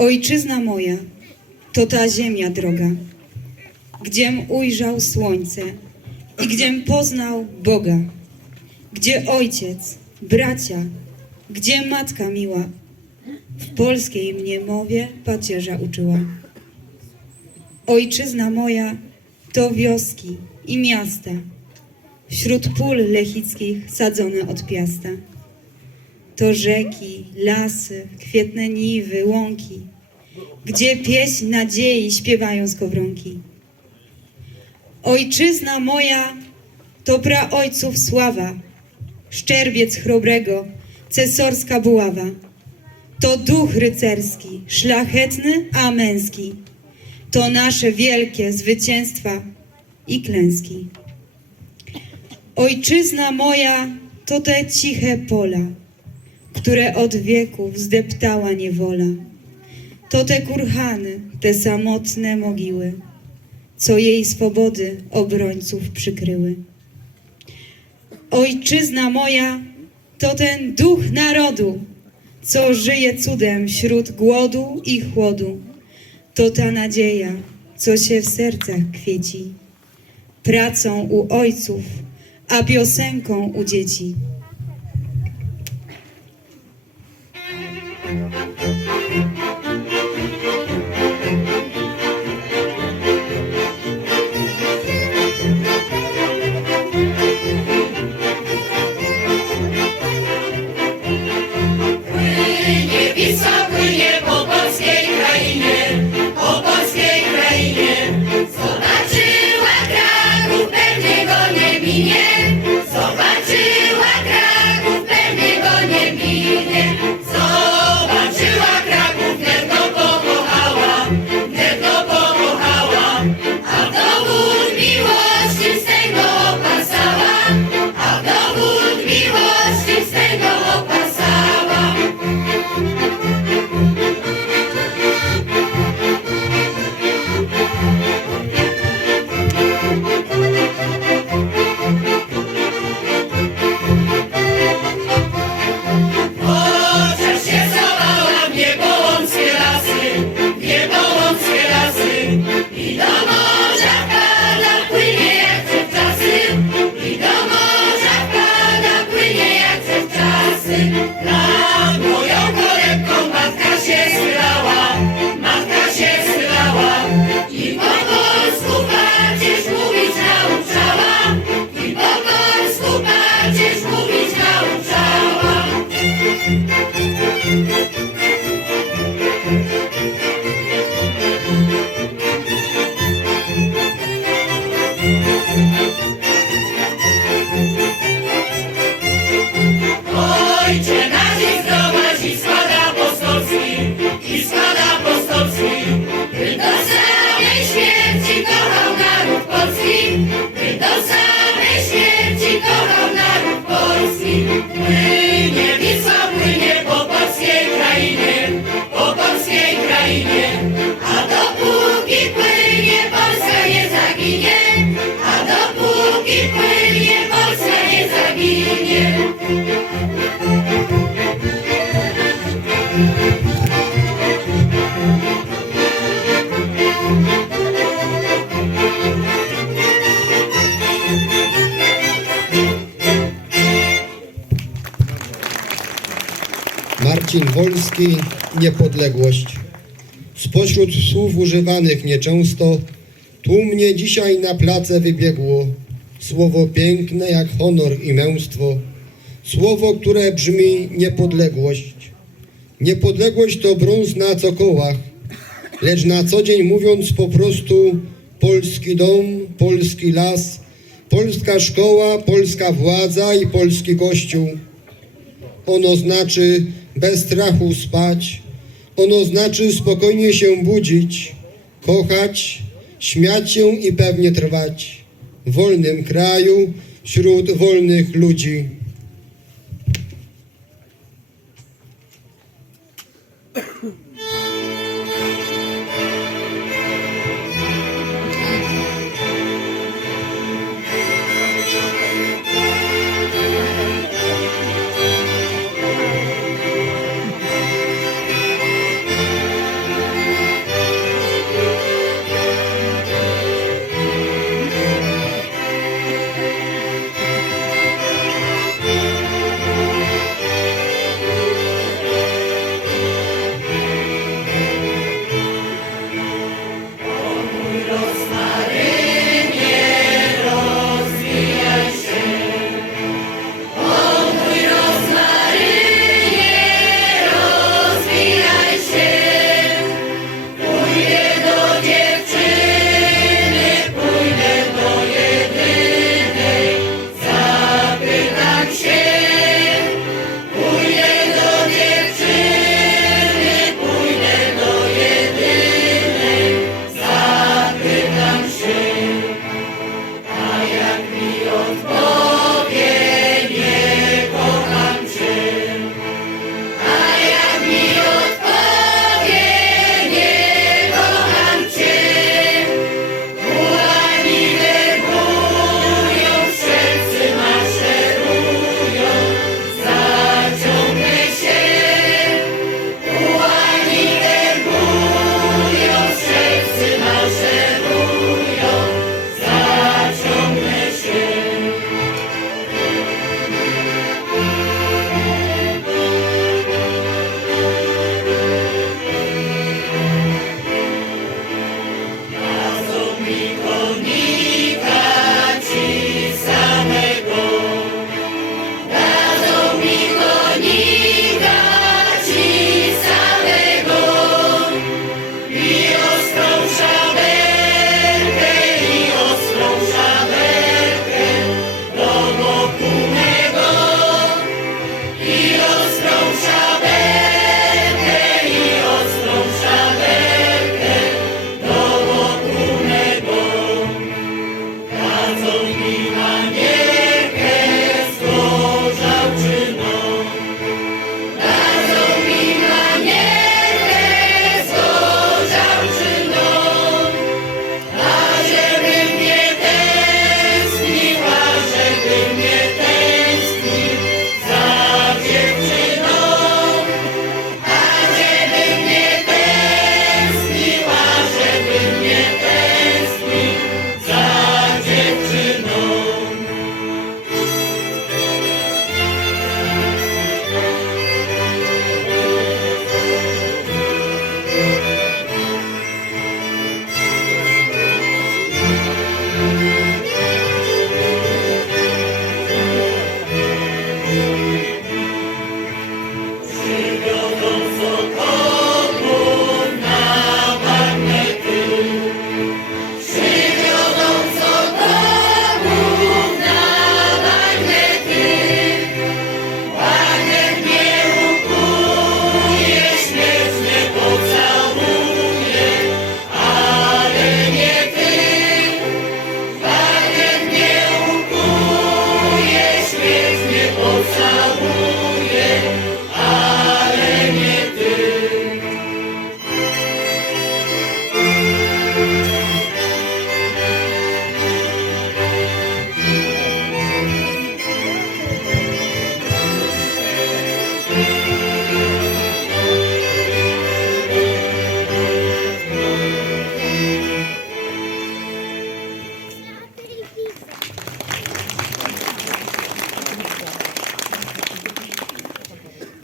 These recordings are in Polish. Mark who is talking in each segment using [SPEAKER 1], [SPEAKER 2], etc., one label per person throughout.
[SPEAKER 1] Ojczyzna moja, to ta ziemia droga, gdziem ujrzał słońce i gdziem poznał Boga, gdzie ojciec, bracia, gdzie matka miła, w polskiej mnie mowie pacierza uczyła. Ojczyzna moja to wioski i miasta, wśród pól lechickich sadzone od piasta. To rzeki, lasy, kwietne niwy, łąki, gdzie pieśń nadziei śpiewają skowronki. Ojczyzna moja to praojców sława, szczerbiec chrobrego, cesarska buława. To duch rycerski, szlachetny, a męski. To nasze wielkie zwycięstwa i klęski. Ojczyzna moja to te ciche pola, które od wieków zdeptała niewola. To te kurhany, te samotne mogiły, co jej swobody obrońców przykryły. Ojczyzna moja to ten duch narodu, co żyje cudem wśród głodu i chłodu. To ta nadzieja, co się w sercach kwieci, pracą u ojców, a piosenką u dzieci.
[SPEAKER 2] Pacierz mówić nauczała. Nasz i zgromadzi skład apostolski i skład apostolski, by do samej śmierci kochał naród polski, Płynie Wisła, płynie po polskiej krainie, po polskiej krainie, a dopóki płynie Polska nie zaginie, a dopóki płynie Polska nie zaginie.
[SPEAKER 3] Marcin Wolski, Niepodległość. Spośród słów używanych nieczęsto, tu mnie dzisiaj na place wybiegło słowo piękne jak honor i męstwo, słowo, które brzmi niepodległość. Niepodległość to brąz na cokołach, lecz na co dzień mówiąc po prostu polski dom, polski las, polska szkoła, polska władza i polski kościół. Ono znaczy bez strachu spać. Ono znaczy spokojnie się budzić, kochać, śmiać się i pewnie trwać w wolnym kraju wśród wolnych ludzi.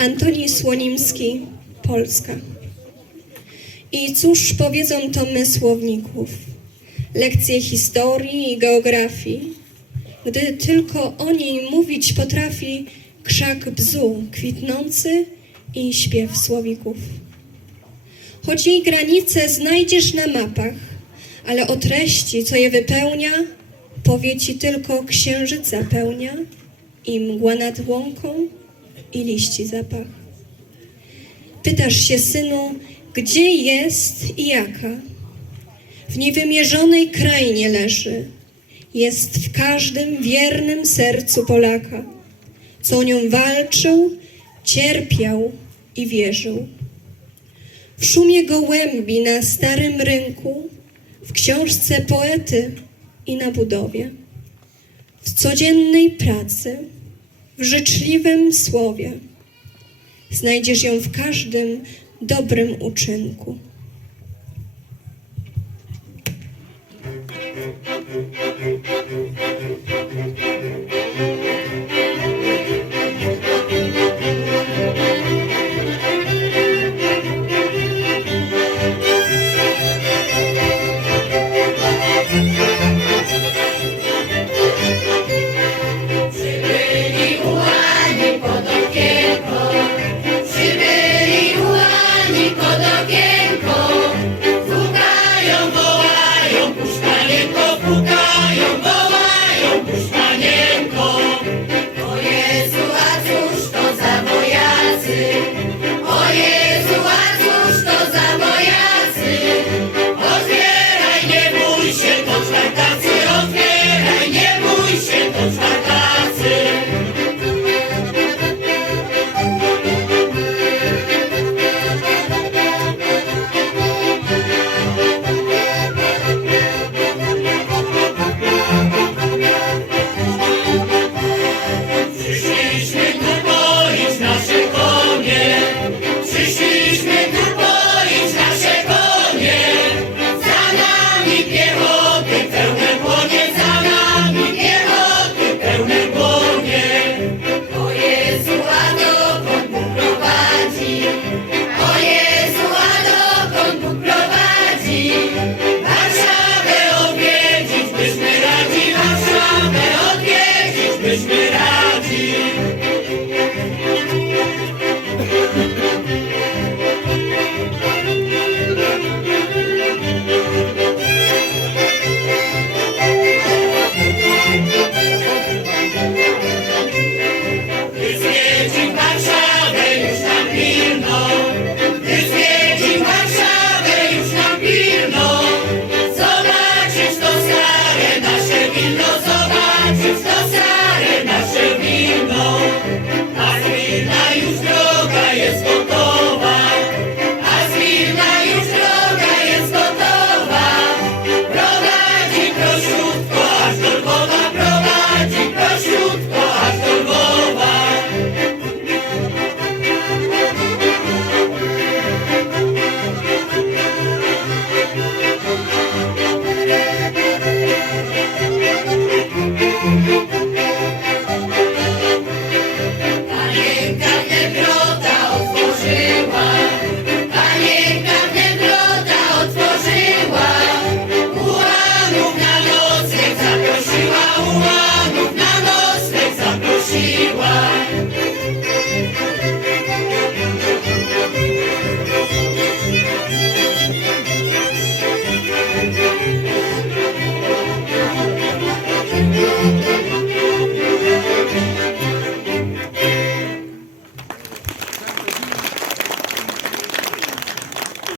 [SPEAKER 4] Antoni Słonimski, Polska. I cóż powiedzą to my słowników? Lekcje historii i geografii, gdy tylko o niej mówić potrafi krzak bzu kwitnący i śpiew słowików. Choć jej granice znajdziesz na mapach, ale o treści, co je wypełnia, powie ci tylko księżyca pełnia i mgła nad łąką i liści zapach. Pytasz się, synu, gdzie jest i jaka? W niewymierzonej krainie leży, jest w każdym wiernym sercu Polaka, co o nią walczył, cierpiał i wierzył. W szumie gołębi na starym rynku, w książce poety i na budowie, w codziennej pracy, w życzliwym słowie. Znajdziesz ją w każdym dobrym uczynku.